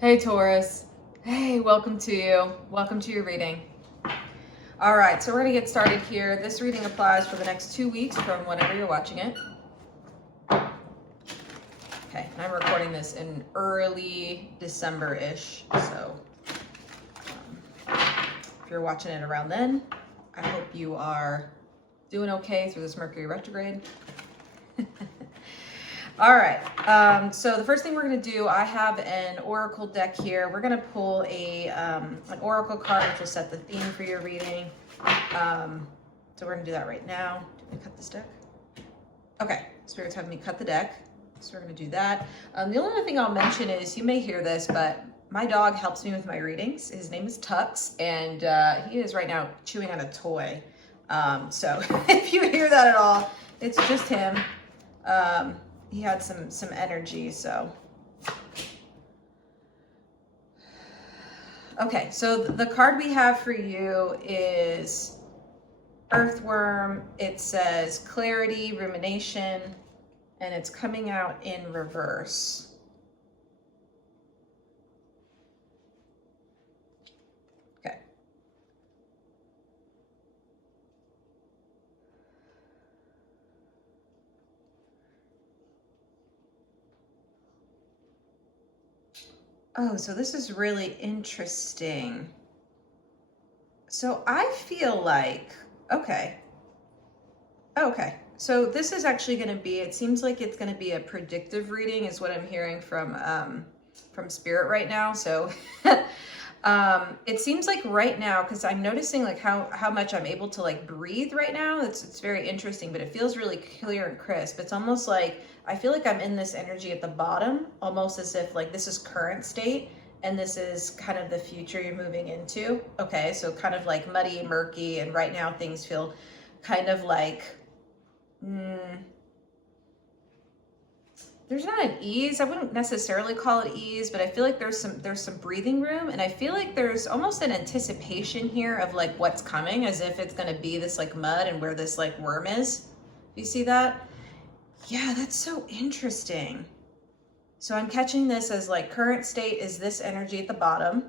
Hey Taurus. Hey, welcome to you. Welcome to your reading. All right, so we're gonna get started here. This reading applies for the next 2 weeks from whenever you're watching it. Okay, and I'm recording this in early December-ish, so if you're watching it around then, I hope you are doing okay through this Mercury retrograde. All right, so the first thing we're going to do, I have an oracle deck here. We're going to pull an oracle card, which will set the theme for your reading. So we're going to do that right now. Do I cut this deck? Okay, Spirit's having me cut the deck, so we're going to do that. The only other thing I'll mention is, you may hear this, but my dog helps me with my readings. His name is Tux, and he is right now chewing on a toy. So if you hear that at all, it's just him. He had some energy, so. Okay, so the card we have for you is Earthworm. It says clarity, rumination, and it's coming out in reverse. Okay. Oh, so this is really interesting. So I feel like, okay. So this is actually going to be, it seems like it's going to be a predictive reading is what I'm hearing from Spirit right now. So it seems like right now, because I'm noticing like how much I'm able to like breathe right now. It's very interesting, but it feels really clear and crisp. It's almost like, I feel like I'm in this energy at the bottom, almost as if like this is current state and this is kind of the future you're moving into. Okay, so kind of like muddy, murky, and right now things feel kind of like, there's not an ease. I wouldn't necessarily call it ease, but I feel like there's some breathing room, and I feel like there's almost an anticipation here of like what's coming, as if it's going to be this like mud and where this like worm is. Do you see that? Yeah, that's so interesting. So I'm catching this as like current state is this energy at the bottom.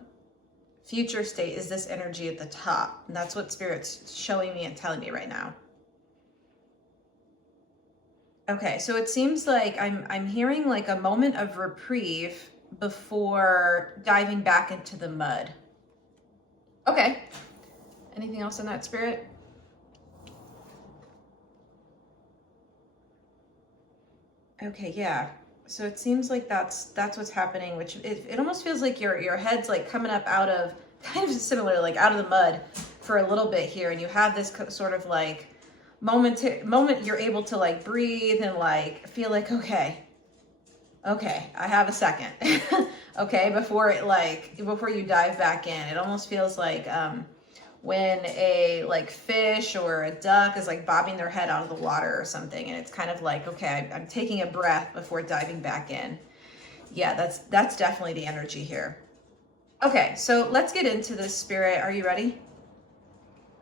Future state is this energy at the top. And that's what Spirit's showing me and telling me right now. Okay, so it seems like I'm hearing like a moment of reprieve before diving back into the mud. Okay. Anything else in that, Spirit? Okay, yeah. So it seems like that's what's happening, which it almost feels like your head's like coming up out of, kind of similar, like out of the mud for a little bit here, and you have this sort of like moment you're able to like breathe and like feel like, okay, I have a second. Okay, before you dive back in. It almost feels like when a like fish or a duck is like bobbing their head out of the water or something, and it's kind of like, okay, I'm taking a breath before diving back in. Yeah, that's definitely the energy here. Okay, so let's get into this, Spirit. Are you ready?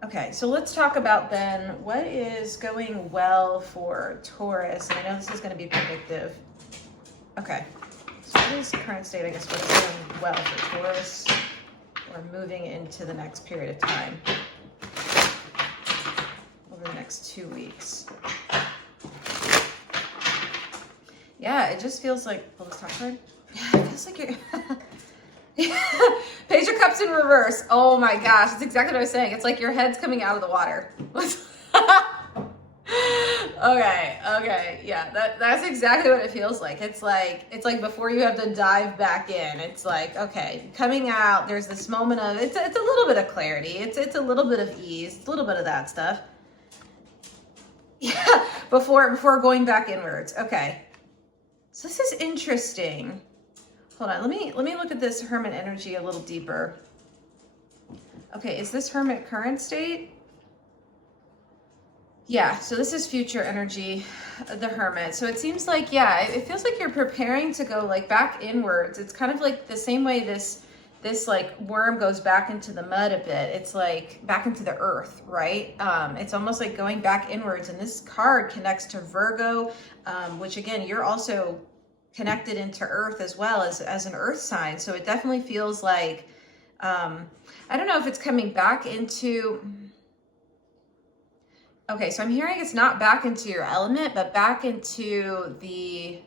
Okay, so let's talk about then what is going well for Taurus. And I know this is going to be predictive. Okay, so what is current state? I guess what's going well for Taurus? We're moving into the next period of time over the next 2 weeks. Yeah, it just feels like, pull this top card. Yeah, it feels like you're Page of Cups in reverse. Oh my gosh, that's exactly what I was saying. It's like your head's coming out of the water. Okay, yeah, that's exactly what it feels like. It's like before you have to dive back in. It's like, okay, coming out, there's this moment of, it's a little bit of clarity. It's a little bit of ease. It's a little bit of that stuff. Yeah, before going back inwards. Okay. So this is interesting. Hold on, let me look at this Hermit energy a little deeper. Okay, is this Hermit current state? Yeah, so this is future energy, the Hermit. So it seems like, yeah, it feels like you're preparing to go like back inwards. It's kind of like the same way this like worm goes back into the mud a bit. It's like back into the earth, right? It's almost like going back inwards. And this card connects to Virgo, which again, you're also connected into earth as well as an earth sign. So it definitely feels like, I don't know if it's coming back into, okay, so I'm hearing it's not back into your element, but back into the,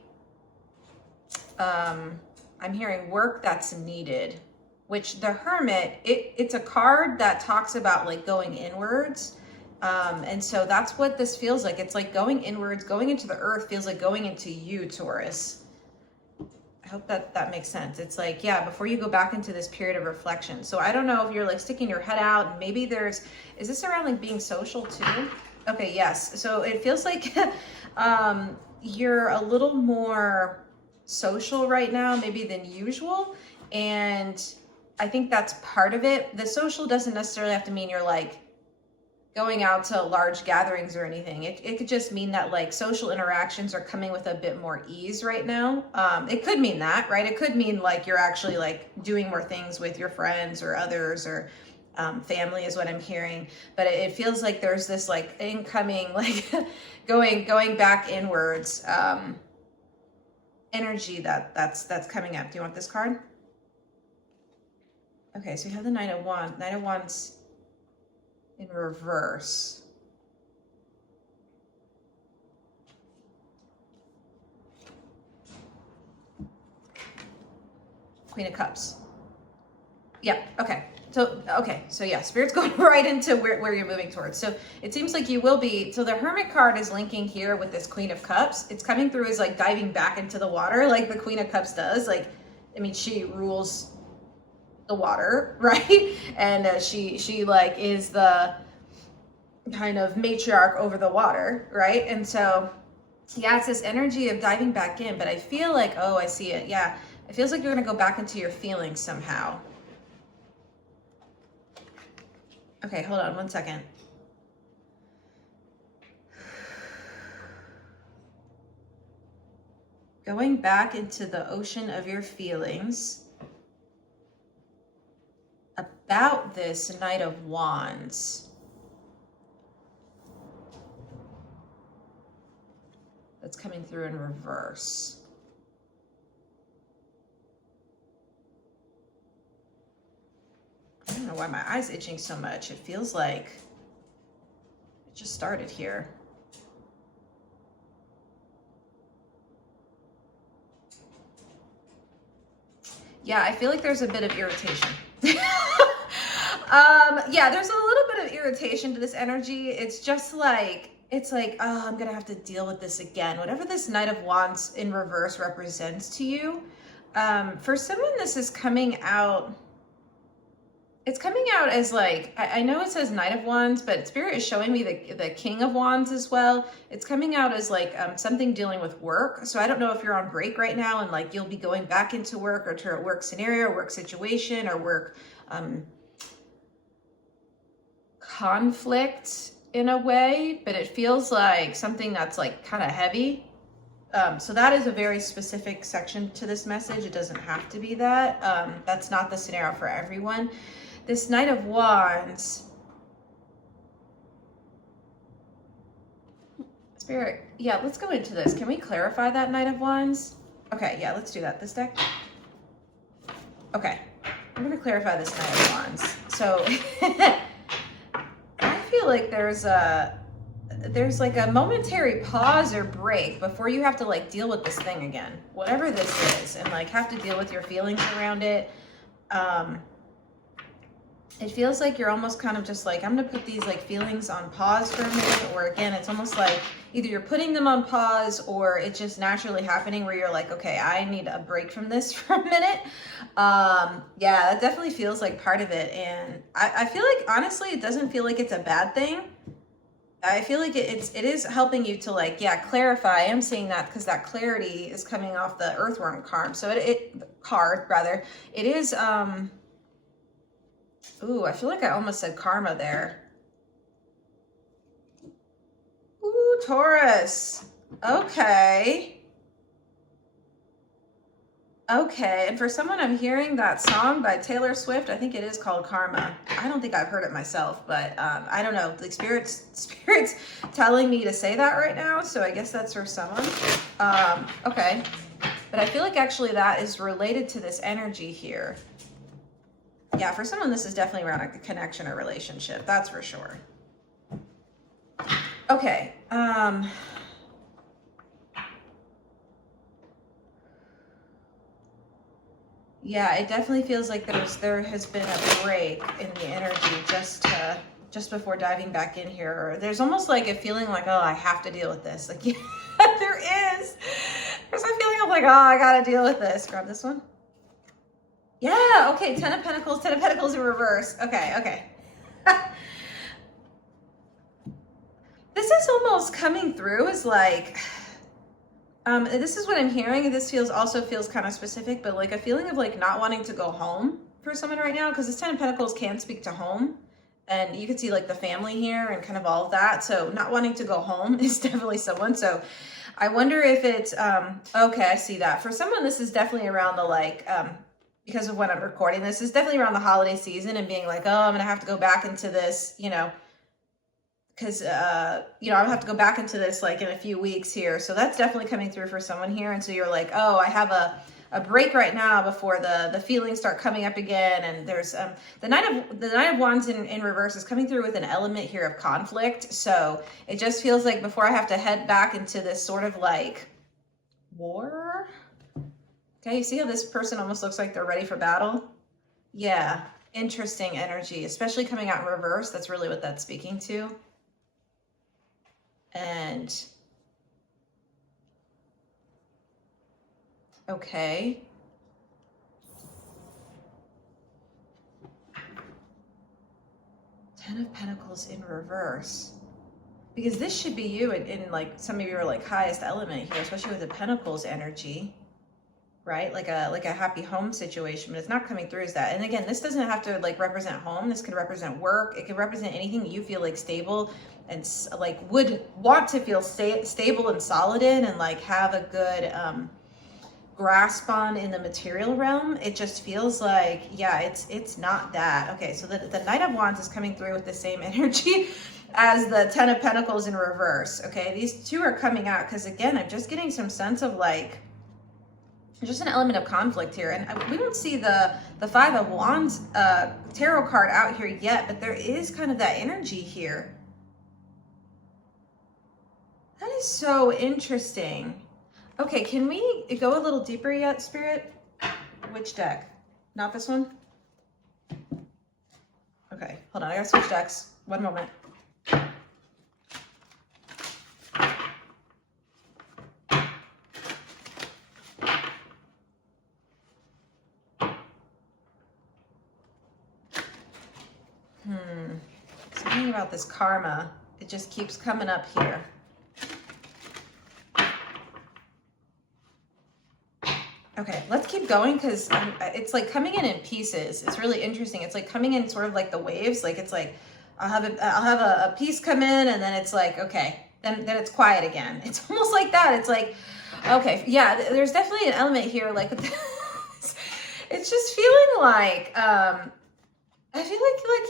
I'm hearing work that's needed, which the Hermit, it's a card that talks about like going inwards. And so that's what this feels like. It's like going inwards, going into the earth feels like going into you, Taurus. I hope that makes sense. It's like, yeah, before you go back into this period of reflection. So I don't know if you're like sticking your head out and maybe is this around like being social too? Okay, yes. So it feels like you're a little more social right now, maybe than usual. And I think that's part of it. The social doesn't necessarily have to mean you're like going out to large gatherings or anything. It could just mean that like social interactions are coming with a bit more ease right now. It could mean that, right? It could mean like you're actually like doing more things with your friends or others or family is what I'm hearing. But it feels like there's this like incoming, like going back inwards energy that's coming up. Do you want this card? Okay, so you have the Knight of Wands. Knight of Wands in reverse. Queen of Cups. Yeah, okay. So yeah, Spirit's going right into where you're moving towards. So it seems like you will be, so the Hermit card is linking here with this Queen of Cups. It's coming through as like diving back into the water like the Queen of Cups does. Like, I mean, she rules the water, right? And she like is the kind of matriarch over the water, right? And so yeah, it's this energy of diving back in, but I feel like, oh, I see it. Yeah, it feels like you're gonna go back into your feelings somehow. Okay, hold on one second. Going back into the ocean of your feelings about this Knight of Wands. That's coming through in reverse. I don't know why my eye's itching so much. It feels like it just started here. Yeah, I feel like there's a bit of irritation. Yeah, there's a little bit of irritation to this energy. It's just like, it's like, oh, I'm gonna have to deal with this again. Whatever this Knight of Wands in reverse represents to you, for someone this is coming out, it's coming out as like, I know it says Knight of Wands, but Spirit is showing me the King of Wands as well. It's coming out as like something dealing with work. So I don't know if you're on break right now and like you'll be going back into work or to a work scenario, work situation, or work conflict in a way, but it feels like something that's like kind of heavy. So that is a very specific section to this message. It doesn't have to be that. That's not the scenario for everyone. This Knight of Wands, Spirit, yeah, let's go into this. Can we clarify that Knight of Wands? Okay, yeah, let's do that. This deck? Okay, I'm gonna clarify this Knight of Wands. So, I feel like there's like a momentary pause or break before you have to like deal with this thing again, whatever this is, and like have to deal with your feelings around it. It feels like you're almost kind of just like, I'm gonna put these like feelings on pause for a minute, or again, it's almost like either you're putting them on pause or it's just naturally happening where you're like, okay, I need a break from this for a minute. Yeah, that definitely feels like part of it. And I feel like, honestly, it doesn't feel like it's a bad thing. I feel like it is helping you to like, yeah, clarify. I am seeing that because that clarity is coming off the Earthworm card. So it is, ooh, I feel like I almost said karma there. Ooh, Taurus. Okay. Okay, and for someone, I'm hearing that song by Taylor Swift. I think it is called Karma. I don't think I've heard it myself, but I don't know. The spirit's telling me to say that right now, so I guess that's for someone. Okay. But I feel like actually that is related to this energy here. Yeah, for someone, this is definitely around a connection or relationship. That's for sure. Okay. Yeah, it definitely feels like there has been a break in the energy just before diving back in here. There's almost like a feeling like, oh, I have to deal with this. Like, yeah, there is. There's a feeling of like, oh, I gotta deal with this. Grab this one. Yeah, okay, Ten of Pentacles in reverse. Okay, okay. This is almost coming through as like, this is what I'm hearing. This also feels kind of specific, but like a feeling of like not wanting to go home for someone right now, because this Ten of Pentacles can speak to home, and you can see like the family here and kind of all of that. So not wanting to go home is definitely someone. So I wonder if it's, okay, I see that. For someone, this is definitely around the like, because of when I'm recording this, is definitely around the holiday season and being like, oh, I'm gonna have to go back into this, you know, because, you know, I'm gonna have to go back into this like in a few weeks here. So that's definitely coming through for someone here. And so you're like, oh, I have a break right now before the feelings start coming up again. And there's the Knight of Wands in reverse is coming through with an element here of conflict. So it just feels like before I have to head back into this sort of like war. Okay, you see how this person almost looks like they're ready for battle? Yeah, interesting energy, especially coming out in reverse. That's really what that's speaking to. And okay. Ten of Pentacles in reverse. Because this should be you in like some of your like highest element here, especially with the Pentacles energy. Right? Like a happy home situation, but it's not coming through as that. And again, this doesn't have to like represent home. This could represent work. It could represent anything that you feel like stable and like would want to feel stable and solid in, and like have a good grasp on in the material realm. It just feels like, yeah, it's not that. Okay, so the Knight of Wands is coming through with the same energy as the Ten of Pentacles in reverse. Okay, these two are coming out because again, I'm just getting some sense of like, just an element of conflict here. And we don't see the Five of Wands tarot card out here yet, but there is kind of that energy here. That is so interesting. Okay, can we go a little deeper yet, Spirit? Which deck? Not this one? Okay, hold on, I gotta switch decks. One moment. Something about this karma, it just keeps coming up here. Okay, let's keep going because it's like coming in pieces. It's really interesting. It's like coming in sort of like the waves. Like it's like I'll have a piece come in, and then it's like, okay, then it's quiet again. It's almost like that. It's like, okay, yeah, there's definitely an element here. Like it's just feeling like I feel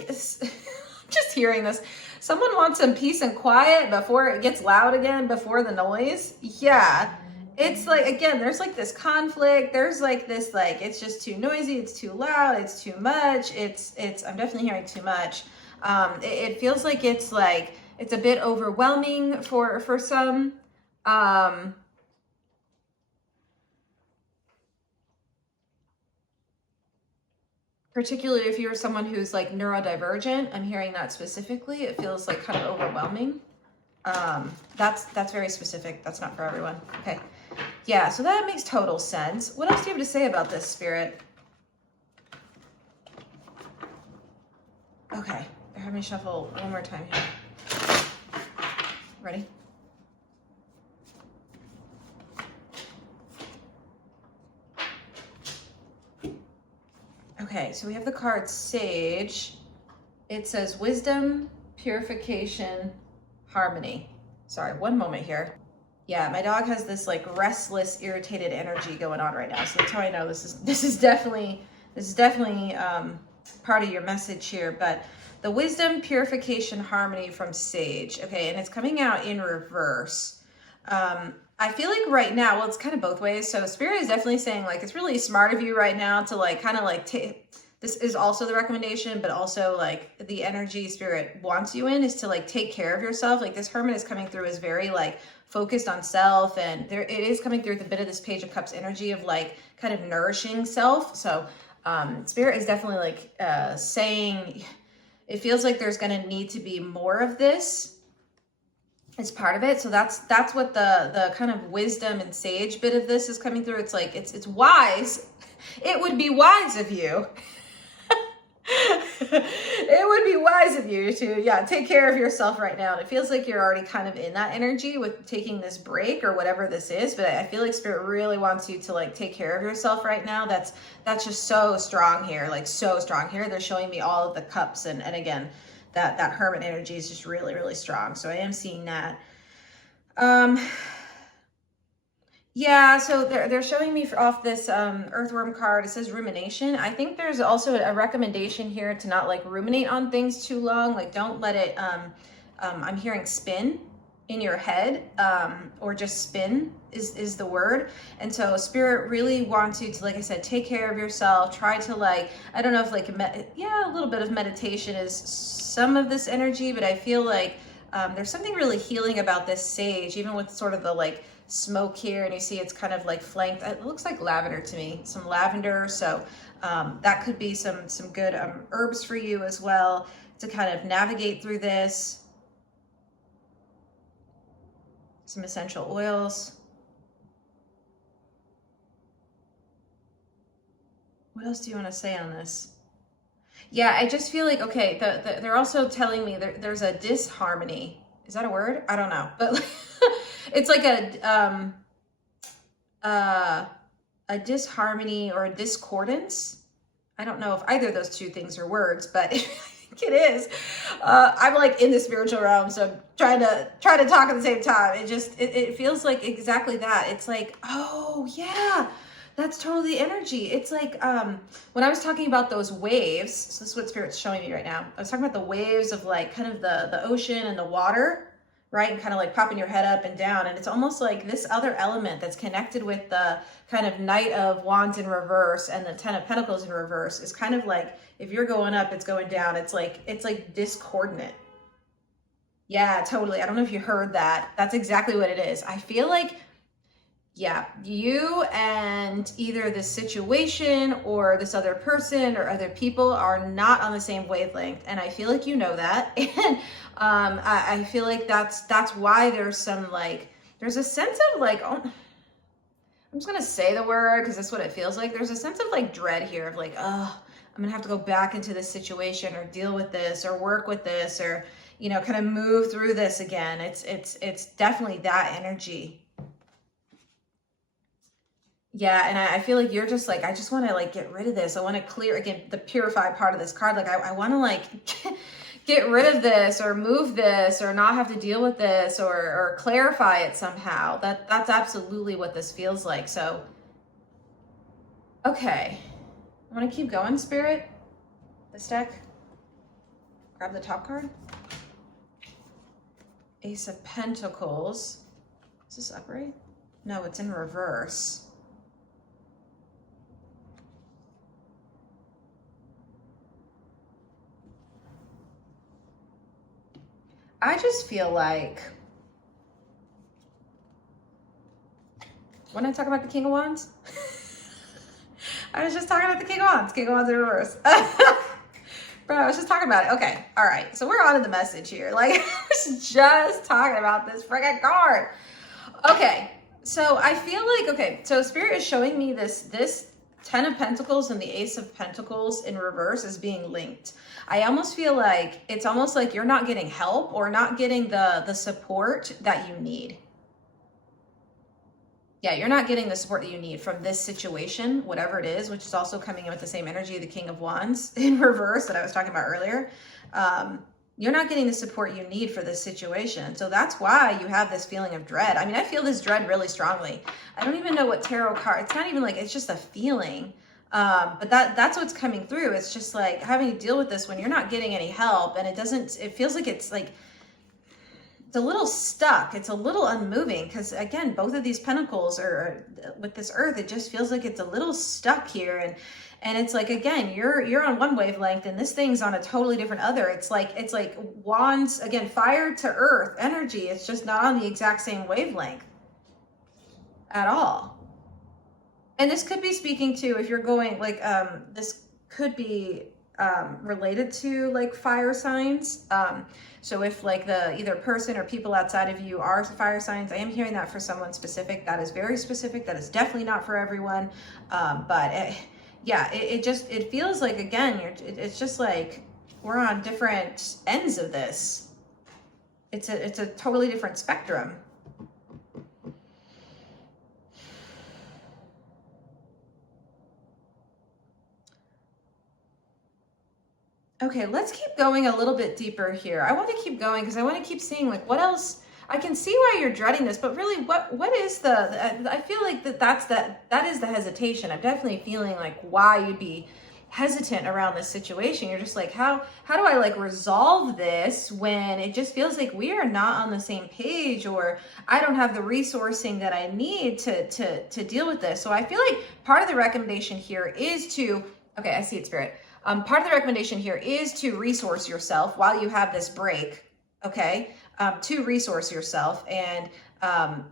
like just hearing this, someone wants some peace and quiet before it gets loud again, before the noise. Yeah. It's like, again, there's like this conflict. There's like this, like, it's just too noisy. It's too loud. It's too much. I'm definitely hearing too much. It feels like it's a bit overwhelming for some. Particularly if you're someone who's like neurodivergent, I'm hearing that specifically. It feels like kind of overwhelming. That's very specific. That's not for everyone. Okay. Yeah, so that makes total sense. What else do you have to say about this, Spirit? Okay, have me shuffle one more time here. Ready? Okay, so we have the card Sage. It says wisdom, purification, harmony. Sorry, one moment here. Yeah, my dog has this like restless, irritated energy going on right now. So that's how I know this is definitely part of your message here. But the wisdom, purification, harmony from Sage. Okay, and it's coming out in reverse. I feel like right now, well, it's kind of both ways. So Spirit is definitely saying like, it's really smart of you right now to like, kind of like this is also the recommendation, but also like the energy Spirit wants you in is to like take care of yourself. Like this Hermit is coming through as very like focused on self, and there it is coming through with a bit of this Page of Cups energy of like kind of nourishing self. So Spirit is definitely like saying it feels like there's going to need to be more of this as part of it. So that's what the kind of wisdom and sage bit of this is coming through. It's like it's wise. It would be wise of you. It would be wise of you to take care of yourself right now. And it feels like you're already kind of in that energy with taking this break or whatever this is, but I feel like Spirit really wants you to like take care of yourself right now. That's just so strong here, like so strong here. They're showing me all of the cups, and again, that Hermit energy is just really, really strong. So I am seeing that. Yeah, so they're showing me off this Earthworm card. It says rumination. I think there's also a recommendation here to not like ruminate on things too long. Like don't let it, I'm hearing spin in your head, or just spin is the word. And so Spirit really wants you to, like I said, take care of yourself. Try to like, I don't know if like, a little bit of meditation is some of this energy, but I feel like there's something really healing about this sage, even with sort of the like smoke here, and you see it's kind of like flanked. It looks like lavender to me, some lavender. So that could be some good herbs for you as well to kind of navigate through this. Some essential oils. What else do you want to say on this? Yeah, I just feel like, okay, they're also telling me there's a disharmony. Is that a word? I don't know, but it's like a disharmony or a discordance. I don't know if either of those two things are words, but I think it is. I'm like in the spiritual realm, so I'm trying to talk at the same time. It feels like exactly that. It's like, oh yeah, that's totally the energy. It's like when I was talking about those waves, so this is what Spirit's showing me right now. I was talking about the waves of like kind of the ocean and the water, right? And kind of like popping your head up and down. And it's almost like this other element that's connected with the kind of Knight of Wands in reverse and the Ten of Pentacles in reverse is kind of like, if you're going up, it's going down. It's like discordant. Yeah, totally. I don't know if you heard that. That's exactly what it is. I feel like, yeah, you and either this situation or this other person or other people are not on the same wavelength. And I feel like you know that. And I feel like that's why there's some like, there's a sense of like, oh, I'm just going to say the word because that's what it feels like. There's a sense of like dread here of like, oh, I'm going to have to go back into this situation or deal with this or work with this or, you know, kind of move through this again. It's definitely that energy. Yeah, and I feel like you're just like, I just want to like get rid of this. I want to clear, again, the purify part of this card. Like I want to like get rid of this or move this or not have to deal with this or clarify it somehow. That's absolutely what this feels like. So, okay. I want to keep going, Spirit. This deck. Grab the top card. Ace of Pentacles. Is this upright? No, it's in reverse. I just feel like, when I talk about the King of Wands, I was just talking about the King of Wands in reverse. Bro, I was just talking about it. Okay, all right. So we're on to the message here. Like, I was just talking about this friggin' card. Okay, so I feel like, okay, so Spirit is showing me this Ten of Pentacles and the Ace of Pentacles in reverse as being linked. I almost feel like it's almost like you're not getting help or not getting the support that you need. Yeah, you're not getting the support that you need from this situation, whatever it is, which is also coming in with the same energy of the King of Wands in reverse that I was talking about earlier. You're not getting the support you need for this situation. So that's why you have this feeling of dread. I mean, I feel this dread really strongly. I don't even know what tarot card, it's not even like, it's just a feeling. But that's what's coming through. It's just like having to deal with this when you're not getting any help, and it feels like it's like it's a little stuck. It's a little unmoving because, again, both of these pentacles are with this earth. It just feels like it's a little stuck here. And it's like, again, you're on one wavelength and this thing's on a totally different other. It's like wands, again, fire to earth energy. It's just not on the exact same wavelength at all. And this could be speaking to, if you're going like, this could be related to like fire signs. So if like the either person or people outside of you are fire signs, I am hearing that for someone specific. That is very specific. That is definitely not for everyone. But it feels like, again, it's just like we're on different ends of this. It's a totally different spectrum. Okay, let's keep going a little bit deeper here. I want to keep going because I want to keep seeing like what else. I can see why you're dreading this, but really what is I feel like that is the hesitation. I'm definitely feeling like why you'd be hesitant around this situation. You're just like, how do I like resolve this when it just feels like we are not on the same page, or I don't have the resourcing that I need to deal with this. So I feel like part of the recommendation here is to, okay, I see it, Spirit. Part of the recommendation here is to resource yourself while you have this break, okay? To resource yourself and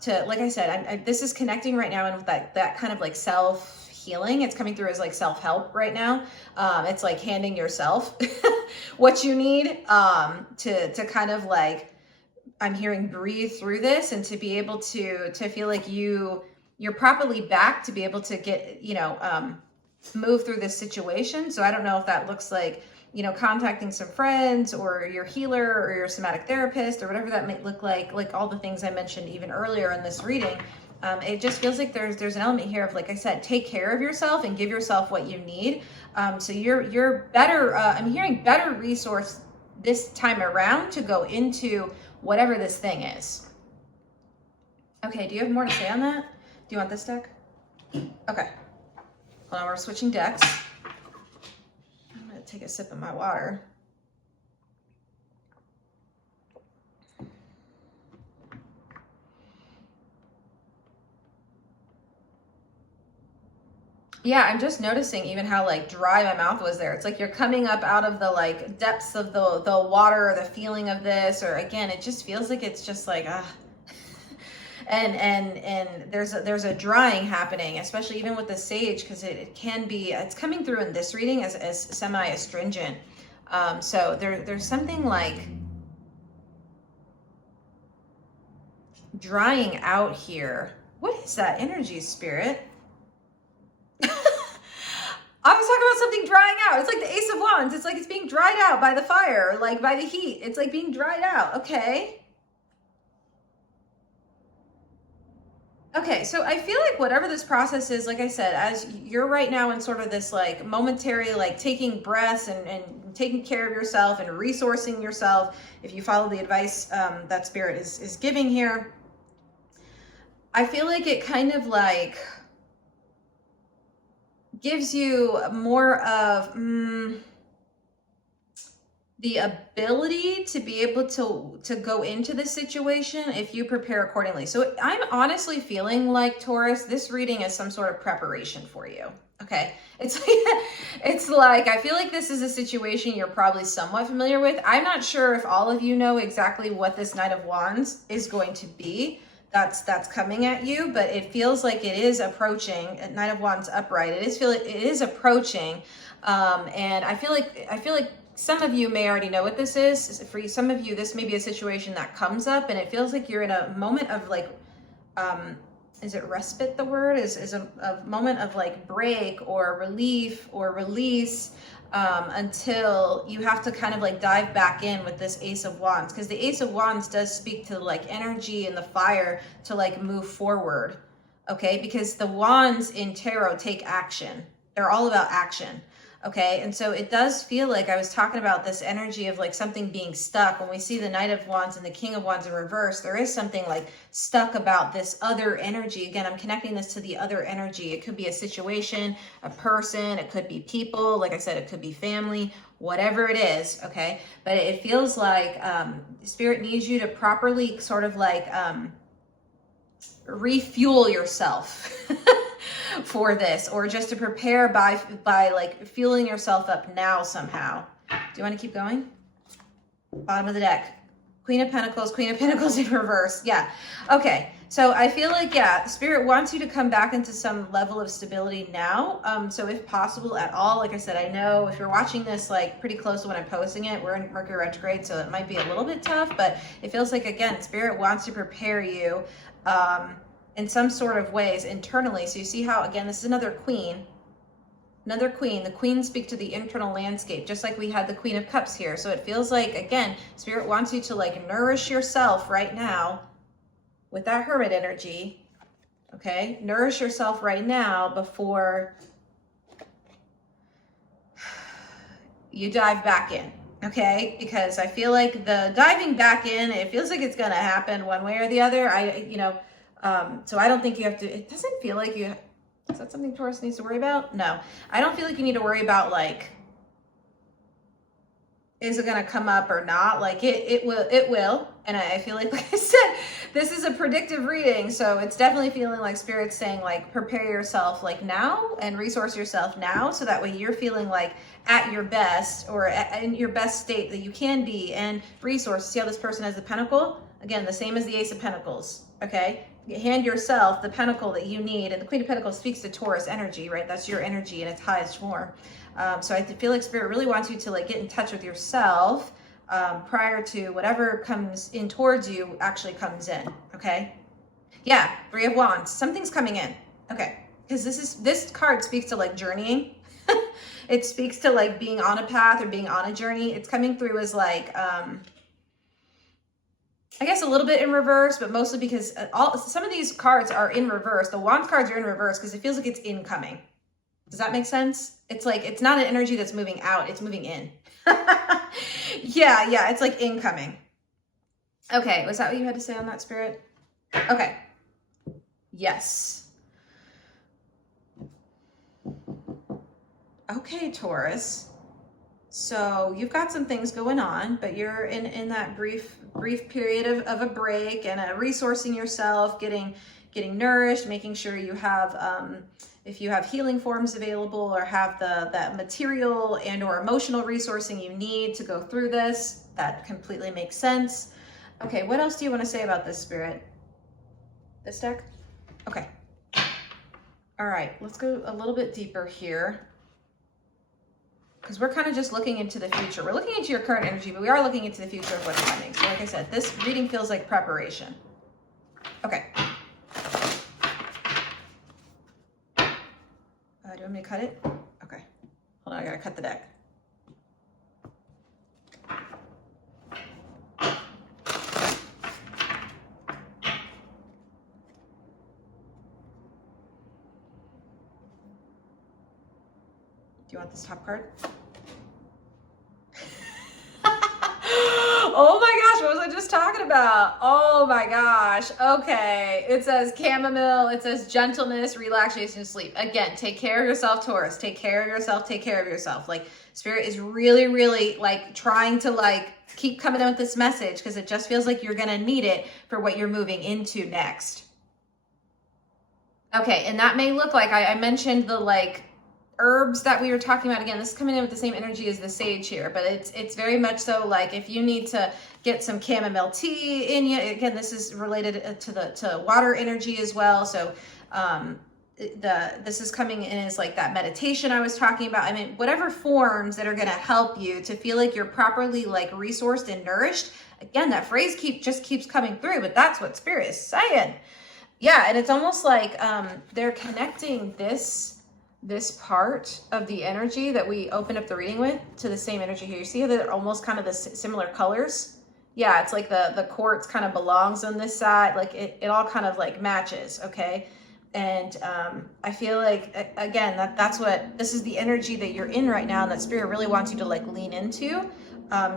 to, like I said, this is connecting right now and with that kind of like self-healing. It's coming through as like self-help right now. It's like handing yourself what you need to kind of like, I'm hearing, breathe through this and to be able to feel like you're properly back to be able to get, move through this situation. So I don't know if that looks like, contacting some friends or your healer or your somatic therapist or whatever that might look like all the things I mentioned even earlier in this reading. It just feels like there's an element here of, like I said, take care of yourself and give yourself what you need. So you're better, I'm hearing better resource this time around to go into whatever this thing is. Okay, do you have more to say on that? Do you want this deck? Okay. Well, we're switching decks. I'm going to take a sip of my water. Yeah, I'm just noticing even how like dry my mouth was there. It's like you're coming up out of the like depths of the water, or the feeling of this, or again, it just feels like it's just like, And there's a drying happening, especially even with the sage, because it's coming through in this reading as semi-astringent. So there's something like drying out here. What is that energy, Spirit? I was talking about something drying out. It's like the Ace of Wands. It's like it's being dried out by the fire, like by the heat. It's like being dried out. Okay. Okay, so I feel like whatever this process is, like I said, as you're right now in sort of this like momentary, like taking breaths and taking care of yourself and resourcing yourself, if you follow the advice that Spirit is giving here, I feel like it kind of like gives you more of the ability to be able to go into the situation if you prepare accordingly. So I'm honestly feeling like, Taurus, this reading is some sort of preparation for you. Okay, it's like I feel like this is a situation you're probably somewhat familiar with. I'm not sure if all of you know exactly what this Knight of Wands is going to be that's coming at you, but it feels like it is approaching. Knight of Wands upright, it is approaching, and I feel like some of you may already know what this is. For some of you, this may be a situation that comes up and it feels like you're in a moment of like, is it respite the word? Is a moment of like break or relief or release until you have to kind of like dive back in with this Ace of Wands. Because the Ace of Wands does speak to like energy and the fire to like move forward, okay? Because the wands in tarot take action. They're all about action. Okay, and so it does feel like I was talking about this energy of like something being stuck. When we see the Knight of Wands and the King of Wands in reverse, there is something like stuck about this other energy. Again, I'm connecting this to the other energy. It could be a situation, a person, it could be people. Like I said, it could be family, whatever it is, okay? But it feels like Spirit needs you to properly sort of like refuel yourself for this, or just to prepare by like fueling yourself up now somehow. Do you want to keep going? Bottom of the deck. Queen of Pentacles in reverse. Yeah. Okay. So I feel like, yeah, Spirit wants you to come back into some level of stability now. So if possible at all, like I said, I know if you're watching this like pretty close to when I'm posting it, we're in Mercury retrograde, so it might be a little bit tough, but it feels like, again, Spirit wants to prepare you in some sort of ways internally. So you see how, again, this is another queen. Another queen. The queens speak to the internal landscape, just like we had the Queen of Cups here. So it feels like, again, Spirit wants you to like nourish yourself right now with that Hermit energy. Okay? Nourish yourself right now before you dive back in. Okay? Because I feel like the diving back in, it feels like it's going to happen one way or the other. So I don't think you have to, it doesn't feel like you, is that something Taurus needs to worry about? No, I don't feel like you need to worry about like, is it going to come up or not? Like it will. And I feel like I said, this is a predictive reading. So it's definitely feeling like Spirit's saying like, prepare yourself like now and resource yourself now. So that way you're feeling like at your best, or in your best state that you can be, and resource. See how this person has the Pentacle? Again, the same as the Ace of Pentacles. Okay. Hand yourself the pentacle that you need. And the Queen of Pentacles speaks to Taurus energy, right? That's your energy in its highest form. So I feel like Spirit really wants you to like get in touch with yourself prior to whatever comes in towards you actually comes in. Okay. Yeah. Three of Wands. Something's coming in. Okay. Because this card speaks to like journeying. It speaks to like being on a path or being on a journey. It's coming through as like, I guess a little bit in reverse, but mostly because some of these cards are in reverse. The Wands cards are in reverse because it feels like it's incoming. Does that make sense? It's like, it's not an energy that's moving out, it's moving in. Yeah, it's like incoming. Okay, was that what you had to say on that, Spirit? Okay. Yes. Okay, Taurus. So you've got some things going on, but you're in that brief period of a break and resourcing yourself, getting nourished, making sure you have, if you have healing forms available or have that material and or emotional resourcing you need to go through this, that completely makes sense. Okay, what else do you want to say about this, Spirit? This deck? Okay. All right, let's go a little bit deeper here, because we're kind of just looking into the future. We're looking into your current energy, but we are looking into the future of what's coming. So like I said, this reading feels like preparation. Okay. Do you want me to cut it? Okay. Hold on, I gotta cut the deck. Do you want this top card? Oh my gosh, what was I just talking about? Oh my gosh. Okay. It says chamomile. It says gentleness, relaxation, sleep. Again, take care of yourself, Taurus. Take care of yourself. Take care of yourself. Like Spirit is really, really like trying to like keep coming out with this message, because it just feels like you're going to need it for what you're moving into next. Okay. And that may look like, I mentioned the like herbs that we were talking about. Again, this is coming in with the same energy as the sage here, but it's very much so like if you need to get some chamomile tea in you, again, this is related to water energy as well. So this is coming in as like that meditation I was talking about. I mean, whatever forms that are going to help you to feel like you're properly like resourced and nourished. Again, that phrase just keeps coming through, but that's what Spirit is saying. Yeah. And it's almost like they're connecting this part of the energy that we opened up the reading with to the same energy here. You see how they're almost kind of the similar colors? Yeah, it's like the quartz kind of belongs on this side. Like it all kind of like matches, okay? And I feel like, again, this is the energy that you're in right now, and that Spirit really wants you to like lean into.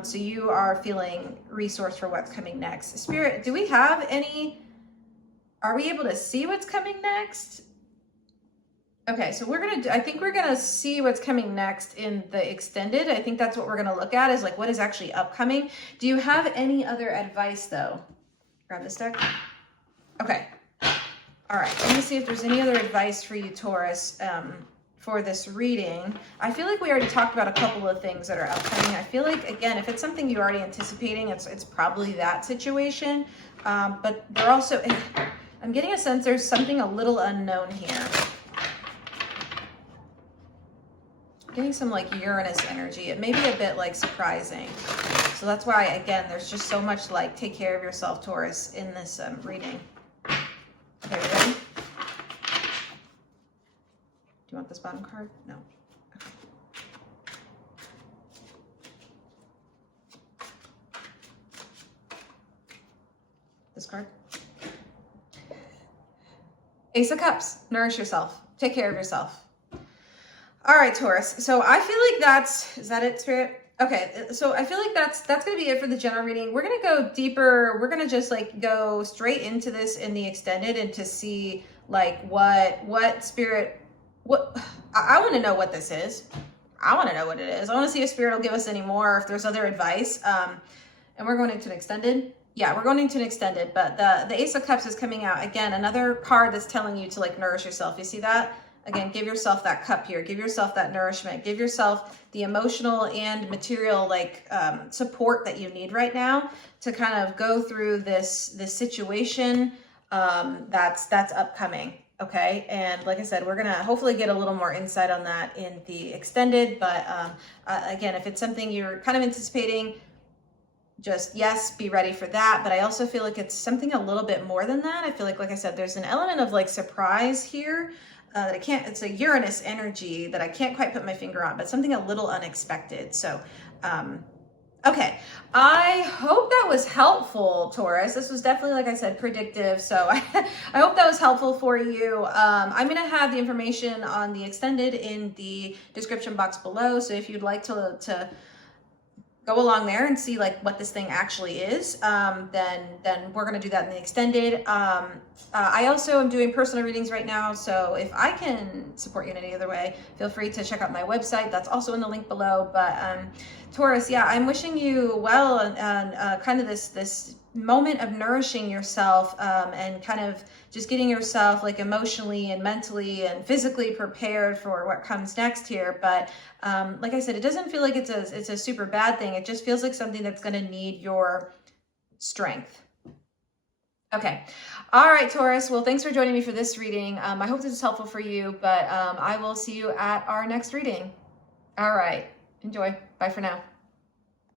So you are feeling resourced for what's coming next. Spirit, do we have any, are we able to see what's coming next? Okay, so I think we're gonna see what's coming next in the extended. I think that's what we're gonna look at, is like what is actually upcoming. Do you have any other advice though? Grab this deck. Okay. All right, let me see if there's any other advice for you, Taurus, for this reading. I feel like we already talked about a couple of things that are upcoming. I feel like, again, if it's something you're already anticipating, it's probably that situation. But they're also, I'm getting a sense there's something a little unknown here. Getting some like Uranus energy. It may be a bit like surprising. So that's why, again, there's just so much like take care of yourself, Taurus, in this reading. Okay, ready? Do you want this bottom card? No. Okay. This card? Ace of Cups. Nourish yourself. Take care of yourself. All right, Taurus. So I feel like is that it, Spirit? Okay, so I feel like that's going to be it for the general reading. We're going to go deeper. We're going to just like go straight into this in the extended and to see like what Spirit, I want to know what this is. I want to know what it is. I want to see if Spirit will give us any more, if there's other advice. And we're going into an extended. Yeah, we're going into an extended, but the Ace of Cups is coming out. Again, another card that's telling you to like nourish yourself. You see that? Again, give yourself that cup here. Give yourself that nourishment. Give yourself the emotional and material like support that you need right now to kind of go through this situation that's upcoming. Okay, and like I said, we're gonna hopefully get a little more insight on that in the extended. But again, if it's something you're kind of anticipating, just yes, be ready for that. But I also feel like it's something a little bit more than that. I feel like I said, there's an element of like surprise here. That it's a Uranus energy that I can't quite put my finger on, but something a little unexpected. So, okay. I hope that was helpful, Taurus. This was definitely, like I said, predictive. So I hope that was helpful for you. I'm going to have the information on the extended in the description box below. So if you'd like to go along there and see like what this thing actually is, then we're going to do that in the extended. I also am doing personal readings right now, so if I can support you in any other way, feel free to check out my website. That's also in the link below. But Taurus, yeah, I'm wishing you well and kind of this moment of nourishing yourself and kind of just getting yourself like emotionally and mentally and physically prepared for what comes next here. But like I said, it doesn't feel like it's a super bad thing. It just feels like something that's going to need your strength. Okay. All right, Taurus. Well, thanks for joining me for this reading. I hope this is helpful for you, but I will see you at our next reading. All right. Enjoy. Bye for now.